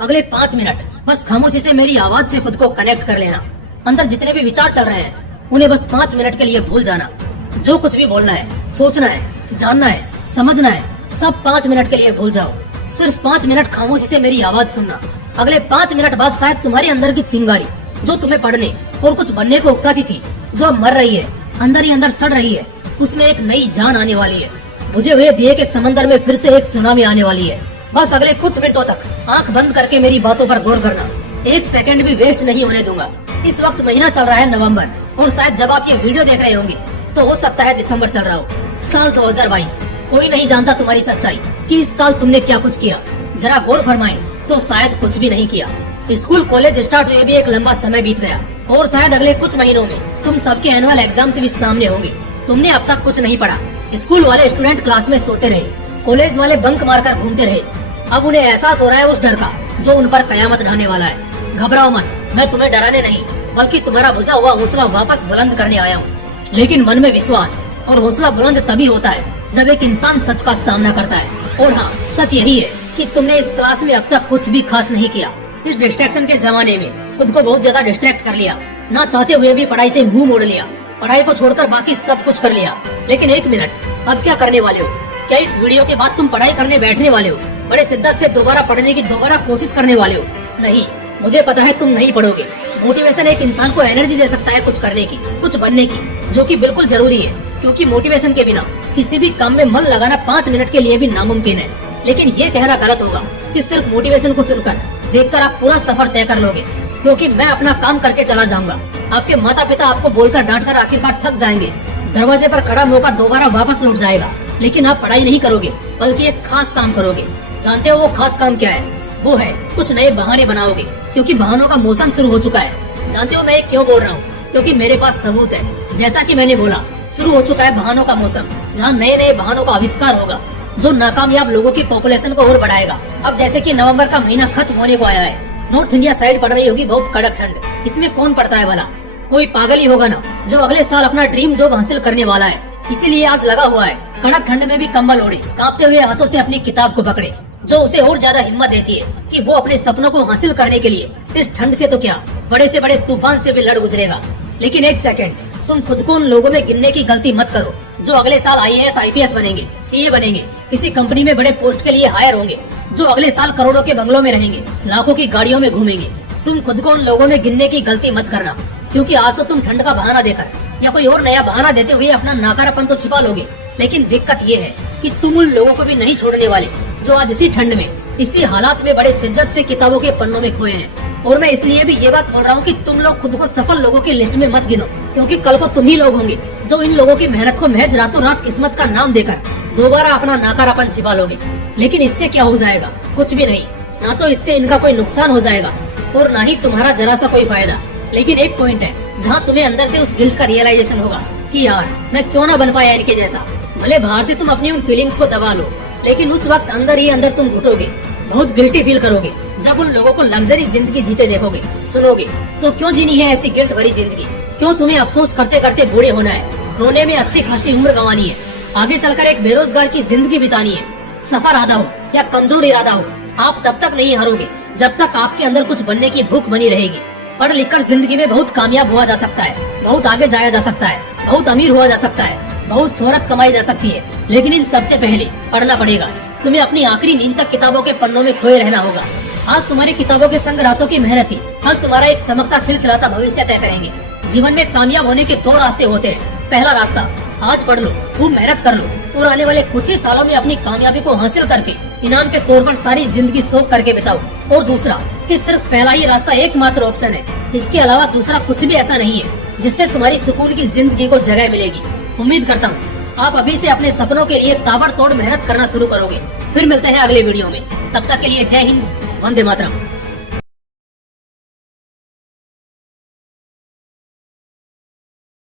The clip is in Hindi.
अगले 5 मिनट बस खामोशी से मेरी आवाज से खुद को कनेक्ट कर लेना। अंदर जितने भी विचार चल रहे हैं उन्हें बस 5 मिनट के लिए भूल जाना। जो कुछ भी बोलना है, सोचना है, जानना है, समझना है, सब 5 मिनट के लिए भूल जाओ। सिर्फ 5 मिनट खामोशी से मेरी आवाज सुनना। अगले 5 मिनट बाद शायद तुम्हारे अंदर की चिंगारी जो तुम्हें पढ़ने और कुछ बनने को उकसाती थी, जो अब मर रही है, अंदर ही अंदर सड़ रही है, उसमें एक नई जान आने वाली है। मुझे हुए दिए के समंदर में फिर से एक सुनामी आने वाली है। बस अगले कुछ मिनटों तक आंख बंद करके मेरी बातों पर गौर करना। एक सेकंड भी वेस्ट नहीं होने दूंगा। इस वक्त महीना चल रहा है नवंबर, और शायद जब आप ये वीडियो देख रहे होंगे तो हो सकता है दिसंबर चल रहा हो, साल 2022। कोई नहीं जानता तुम्हारी सच्चाई कि इस साल तुमने क्या कुछ किया। जरा गौर फरमाएं तो शायद कुछ भी नहीं किया। स्कूल कॉलेज स्टार्ट हुए भी एक लंबा समय बीत गया, और शायद अगले कुछ महीनों में तुम सबके एनुअल एग्जाम भी सामने होंगे। तुमने अब तक कुछ नहीं पढ़ा। स्कूल वाले स्टूडेंट क्लास में सोते रहे, कॉलेज वाले बंक मारकर घूमते रहे। अब उन्हें एहसास हो रहा है उस डर का जो उन पर कयामत ढाने वाला है। घबराओ मत, मैं तुम्हें डराने नहीं बल्कि तुम्हारा बुझा हुआ हौसला वापस बुलंद करने आया हूँ। लेकिन मन में विश्वास और हौसला बुलंद तभी होता है जब एक इंसान सच का सामना करता है। और हाँ, सच यही है कि तुमने इस क्लास में अब तक कुछ भी खास नहीं किया। इस डिस्ट्रैक्शन के जमाने में खुद को बहुत ज्यादा डिस्ट्रैक्ट कर लिया, ना चाहते हुए भी पढ़ाई से मुंह मोड़ लिया, पढ़ाई को छोड़कर बाकी सब कुछ कर लिया। लेकिन एक मिनट, अब क्या करने वाले हो? क्या इस वीडियो के बाद तुम पढ़ाई करने बैठने वाले हो? बड़े शिद्दत से दोबारा पढ़ने की दोबारा कोशिश करने वाले हो? नहीं, मुझे पता है तुम नहीं पढ़ोगे। मोटिवेशन एक इंसान को एनर्जी दे सकता है कुछ करने की, कुछ बनने की, जो कि बिल्कुल जरूरी है, क्योंकि मोटिवेशन के बिना किसी भी काम में मन लगाना 5 मिनट के लिए भी नामुमकिन है। लेकिन ये कहना गलत होगा कि सिर्फ मोटिवेशन को सुनकर, देखकर आप पूरा सफर तय कर लोगे, क्योंकि मैं अपना काम करके चला जाऊंगा। आपके माता पिता आपको बोलकर डांटकर आखिरकार थक जाएंगे। दरवाजे पर खड़ा मौका दोबारा वापस लौट जाएगा। लेकिन आप पढ़ाई नहीं करोगे बल्कि एक खास काम करोगे। जानते हो वो खास काम क्या है? वो है कुछ नए बहाने बनाओगे, क्योंकि बहानों का मौसम शुरू हो चुका है। जानते हो मैं ये क्यों बोल रहा हूँ? क्योंकि मेरे पास सबूत है। जैसा कि मैंने बोला, शुरू हो चुका है बहानों का मौसम, जहाँ नए नए बहानों का आविष्कार होगा जो नाकामयाब लोगों की पॉपुलेशन को और बढ़ाएगा। अब जैसे कि नवंबर का महीना खत्म होने को आया है, नॉर्थ इंडिया साइड पड़ रही होगी बहुत कड़क ठंड। इसमें कौन पड़ता है भला? कोई पागल ही होगा ना, जो अगले साल अपना ड्रीम जॉब हासिल करने वाला है। इसीलिए आज लगा हुआ है कड़क ठंड में भी कंबल ओढ़े, कांपते हुए हाथों से अपनी किताब को पकड़े, जो उसे और ज्यादा हिम्मत देती है कि वो अपने सपनों को हासिल करने के लिए इस ठंड से तो क्या, बड़े से बड़े तूफान से भी लड़ गुजरेगा। लेकिन एक सेकंड, तुम खुद को उन लोगों में गिनने की गलती मत करो जो अगले साल IAS IPS बनेंगे, CA बनेंगे, किसी कंपनी में बड़े पोस्ट के लिए हायर होंगे, जो अगले साल करोड़ों के बंगलों में रहेंगे, लाखों की गाड़ियों में घूमेंगे। तुम खुद को उन लोगों में गिनने की गलती मत करना, क्योंकि आज तो तुम ठंड का बहाना देकर या कोई और नया बहाना देते हुए अपना नाकारापन तो छिपा लोगे। लेकिन दिक्कत ये है कि तुम उन लोगों को भी नहीं छोड़ने वाले जो आज इसी ठंड में, इसी हालात में बड़े शिद्दत से किताबों के पन्नों में खोए हैं। और मैं इसलिए भी ये बात बोल रहा हूँ कि तुम लोग खुद को सफल लोगों की लिस्ट में मत गिनो, क्योंकि कल को तुम ही लोग होंगे जो इन लोगों की मेहनत को महज रातों रात किस्मत का नाम देकर दोबारा अपना नाकारापन छिपा लोगे। लेकिन इससे क्या हो जाएगा? कुछ भी नहीं। ना तो इससे इनका कोई नुकसान हो जाएगा और ना ही तुम्हारा जरा सा कोई फायदा। लेकिन एक पॉइंट है जहाँ तुम्हें अंदर से उस गिल्ट का रियलाइजेशन होगा कि यार मैं क्यों ना बन पाया इनके जैसा। भले बाहर से तुम अपनी उन फीलिंग्स को दबा लो, लेकिन उस वक्त अंदर ही अंदर तुम घुटोगे, बहुत गिल्टी फील करोगे जब उन लोगों को लग्जरी जिंदगी जीते देखोगे, सुनोगे। तो क्यों जीनी है ऐसी गिल्ट भरी जिंदगी? क्यों तुम्हें अफसोस करते करते बूढ़े होना है, रोने में अच्छी खासी उम्र गंवानी है, आगे चलकर एक बेरोजगार की जिंदगी बितानी है? सफर आधा हो या कमजोर इरादा हो, आप तब तक नहीं हारोगे जब तक आपके अंदर कुछ बनने की भूख बनी रहेगी। पढ़ लिख कर जिंदगी में बहुत कामयाब हुआ जा सकता है, बहुत आगे जाया जा सकता है, बहुत अमीर हुआ जा सकता है, बहुत शोहरत कमाई जा सकती है। लेकिन इन सबसे पहले पढ़ना पड़ेगा। तुम्हें अपनी आखिरी नींद तक किताबों के पन्नों में खोए रहना होगा। आज तुम्हारी किताबों के संग रातों की मेहनत ही कल तुम्हारा एक चमकता खिलखिलाता भविष्य तय करेंगे। जीवन में कामयाब होने के 2 रास्ते होते हैं। पहला रास्ता, आज पढ़ लो, खूब मेहनत कर लो और आने वाले कुछ ही सालों में अपनी कामयाबी को हासिल करके इनाम के तौर पर सारी जिंदगी शौक करके बिताओ। और दूसरा कि सिर्फ पहला ही रास्ता एकमात्र ऑप्शन है, इसके अलावा दूसरा कुछ भी ऐसा नहीं है जिससे तुम्हारी सुकून की जिंदगी को जगह मिलेगी। उम्मीद करता हूँ आप अभी से अपने सपनों के लिए ताबड़तोड़ मेहनत करना शुरू करोगे। फिर मिलते हैं अगले वीडियो में। तब तक के लिए जय हिंद, वंदे मातरम।